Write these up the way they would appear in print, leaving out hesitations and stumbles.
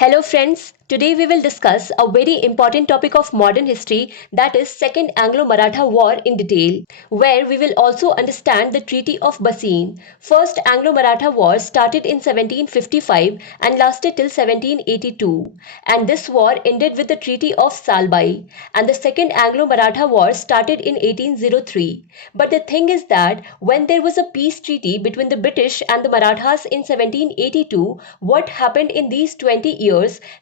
Hello friends, today we will discuss a very important topic of modern history, that is Second Anglo-Maratha War in detail, where we will also understand the Treaty of Bassein. First Anglo-Maratha War started in 1755 and lasted till 1782, and this war ended with the Treaty of Salbai, and the Second Anglo-Maratha War started in 1803. But the thing is that when there was a peace treaty between the British and the Marathas in 1782, what happened in these 20 years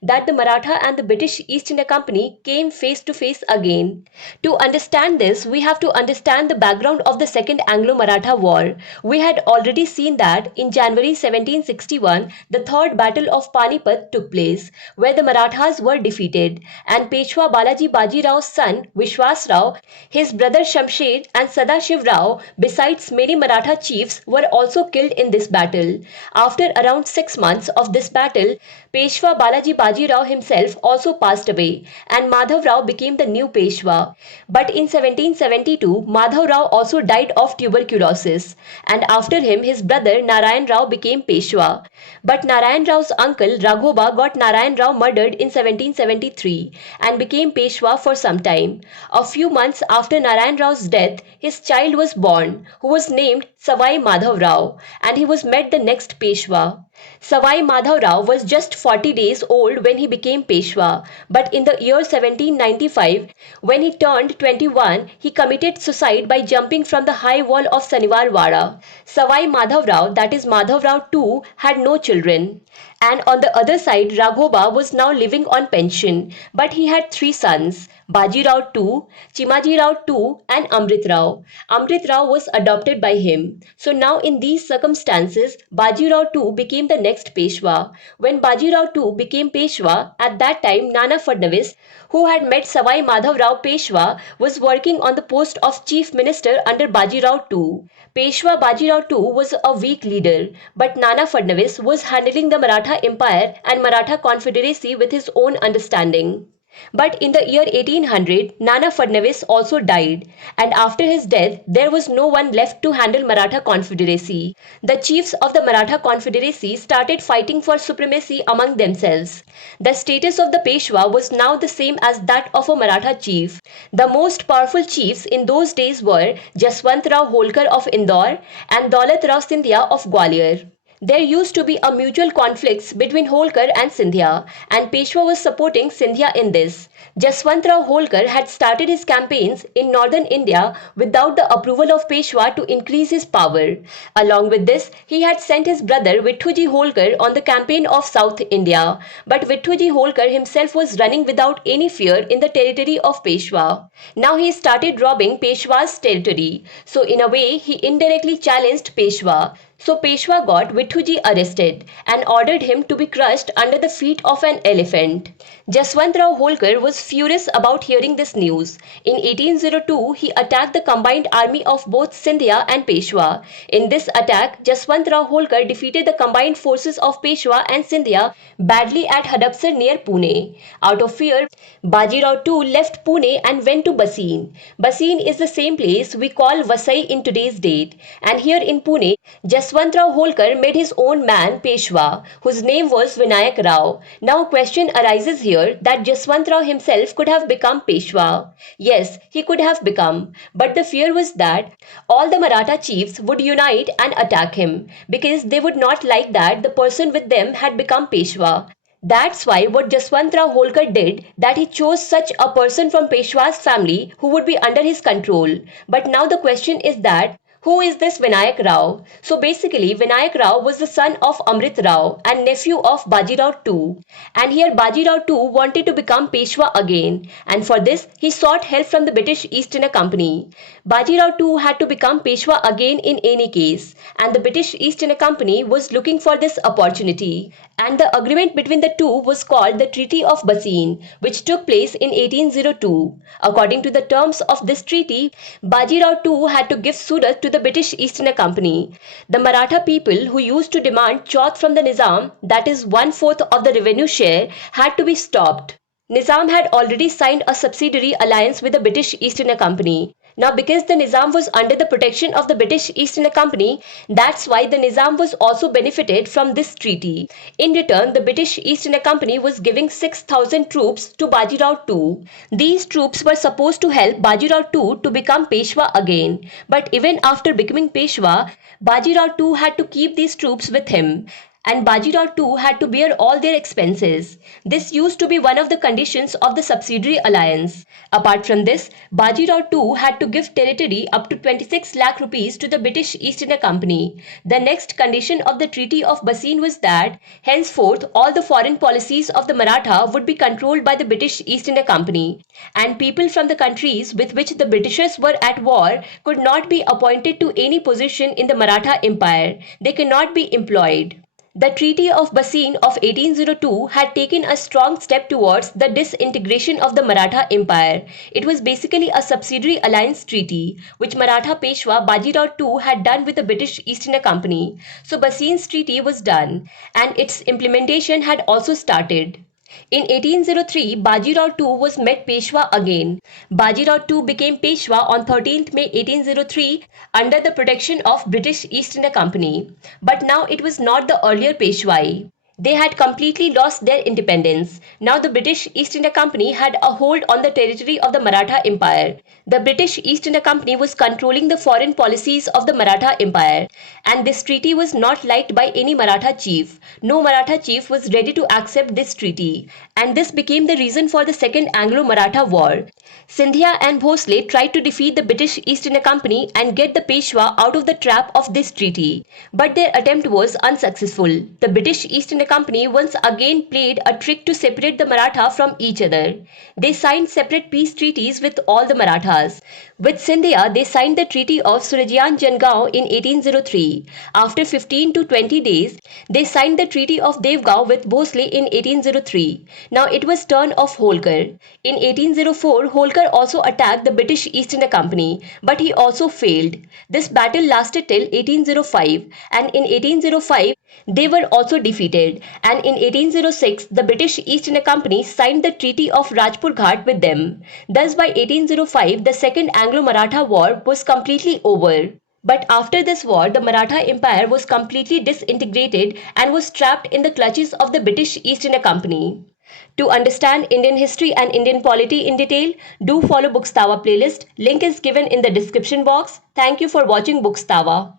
that the Maratha and the British East India Company came face to face again. To understand this, we have to understand the background of the Second Anglo-Maratha War. We had already seen that in January 1761, the Third Battle of Panipat took place, where the Marathas were defeated, and Peshwa Balaji Baji Rao's son Vishwas Rao, his brother Shamsher and Sadashiv Rao, besides many Maratha chiefs, were also killed in this battle. After around 6 months of this battle, Peshwa Balaji Baji Rao himself also passed away, and Madhav Rao became the new Peshwa. But in 1772, Madhav Rao also died of tuberculosis, and after him his brother Narayan Rao became Peshwa. But Narayan Rao's uncle Raghoba got Narayan Rao murdered in 1773 and became Peshwa for some time. A few months after Narayan Rao's death, his child was born, who was named Savai Madhav Rao, and he was made the next Peshwa. Savai Madhav Rao was just 40 days old when he became Peshwa, but in the year 1795, when he turned 21, he committed suicide by jumping from the high wall of Saniwar Wada. Savai Madhav Rao, that is Madhav Rao too, had no children. And on the other side, Raghoba was now living on pension, but he had three sons, Baji Rao II, Chimaji Rao II, and Amrit Rao. Amrit Rao was adopted by him. So now in these circumstances, Baji Rao II became the next Peshwa. When Baji Rao II became Peshwa, at that time Nana Fadnavis, who had met Savai Madhav Rao Peshwa, was working on the post of Chief Minister under Baji Rao II. Peshwa Baji Rao II was a weak leader, but Nana Fadnavis was handling the Maratha Empire and Maratha Confederacy with his own understanding. But in the year 1800, Nana Fadnavis also died, and after his death, there was no one left to handle Maratha Confederacy. The chiefs of the Maratha Confederacy started fighting for supremacy among themselves. The status of the Peshwa was now the same as that of a Maratha chief. The most powerful chiefs in those days were Jaswant Rao Holkar of Indore and Daulat Rao Scindia of Gwalior. There used to be a mutual conflicts between Holkar and Scindia, and Peshwa was supporting Scindia in this. Jaswant Rao Holkar had started his campaigns in northern India without the approval of Peshwa to increase his power. Along with this, he had sent his brother Vithuji Holkar on the campaign of South India. But Vithuji Holkar himself was running without any fear in the territory of Peshwa. Now he started robbing Peshwa's territory. So in a way, he indirectly challenged Peshwa. So Peshwa got Vithuji arrested and ordered him to be crushed under the feet of an elephant. Jaswant Rao Holkar was furious about hearing this news. In 1802, he attacked the combined army of both Scindia and Peshwa. In this attack, Jaswant Rao Holkar defeated the combined forces of Peshwa and Scindia badly at Hadapsar near Pune. Out of fear, Baji Rao too left Pune and went to Bassein. Bassein is the same place we call Vasai in today's date. And here in Pune, Jaswant Rao Holkar made his own man Peshwa, whose name was Vinayak Rao. Now question arises here that Jaswant Rao himself could have become Peshwa. Yes, he could have become, but the fear was that all the Maratha chiefs would unite and attack him, because they would not like that the person with them had become Peshwa. That's why what Jaswant Rao Holkar did, that he chose such a person from Peshwa's family who would be under his control. But now the question is that who is this Vinayak Rao? So basically, Vinayak Rao was the son of Amrit Rao and nephew of Baji Rao II. And here Baji Rao II wanted to become Peshwa again, and for this he sought help from the British East India Company. Baji Rao II had to become Peshwa again in any case, and the British East India Company was looking for this opportunity. And the agreement between the two was called the Treaty of Bassein, which took place in 1802. According to the terms of this treaty, Baji Rao II had to give Surat to the British East India Company. The Maratha people who used to demand chauth from the Nizam, that is 1/4 of the revenue share, had to be stopped. Nizam had already signed a subsidiary alliance with the British East India Company. Now, because the Nizam was under the protection of the British East India Company, that's why the Nizam was also benefited from this treaty. In return, the British East India Company was giving 6,000 troops to Bajirao II. These troops were supposed to help Bajirao II to become Peshwa again. But even after becoming Peshwa, Bajirao II had to keep these troops with him, and Bajirao too had to bear all their expenses. This used to be one of the conditions of the subsidiary alliance. Apart from this, Bajirao too had to give territory up to 26 lakh rupees to the British East India Company. The next condition of the Treaty of Bassein was that henceforth all the foreign policies of the Maratha would be controlled by the British East India Company, and people from the countries with which the Britishers were at war could not be appointed to any position in the Maratha Empire. They cannot be employed. The Treaty of Bassein of 1802 had taken a strong step towards the disintegration of the Maratha Empire. It was basically a subsidiary alliance treaty, which Maratha Peshwa Bajirao II had done with the British East India Company. So Bassein's treaty was done, and its implementation had also started. In 1803, Bajirao II was met Peshwa again. Bajirao II became Peshwa on 13th May 1803 under the protection of British East India Company. But now it was not the earlier Peshwai. They had completely lost their independence. Now the British East India Company had a hold on the territory of the Maratha Empire. The British East India Company was controlling the foreign policies of the Maratha Empire, and this treaty was not liked by any Maratha chief. No Maratha chief was ready to accept this treaty, and this became the reason for the Second Anglo Maratha War. Scindia and Bhosle tried to defeat the British East India Company and get the Peshwa out of the trap of this treaty, but their attempt was unsuccessful. The British East India Company once again played a trick to separate the Maratha from each other. They signed separate peace treaties with all the Marathas. With Scindia, they signed the Treaty of Surajyan Jangaon in 1803. After 15 to 20 days, they signed the Treaty of Devgaon with Bhosle in 1803. Now it was turn of Holkar. In 1804, Holkar also attacked the British East India Company, but he also failed. This battle lasted till 1805, and in 1805, they were also defeated, and in 1806 the British East India Company signed the Treaty of Rajpur Ghat with them. Thus by 1805 the Second Anglo-Maratha War was completely over. But after this war, the Maratha Empire was completely disintegrated and was trapped in the clutches of the British East India Company. To understand Indian history and Indian polity in detail, do follow Bookstawa playlist. Link is given in the description box. Thank you for watching Bookstawa.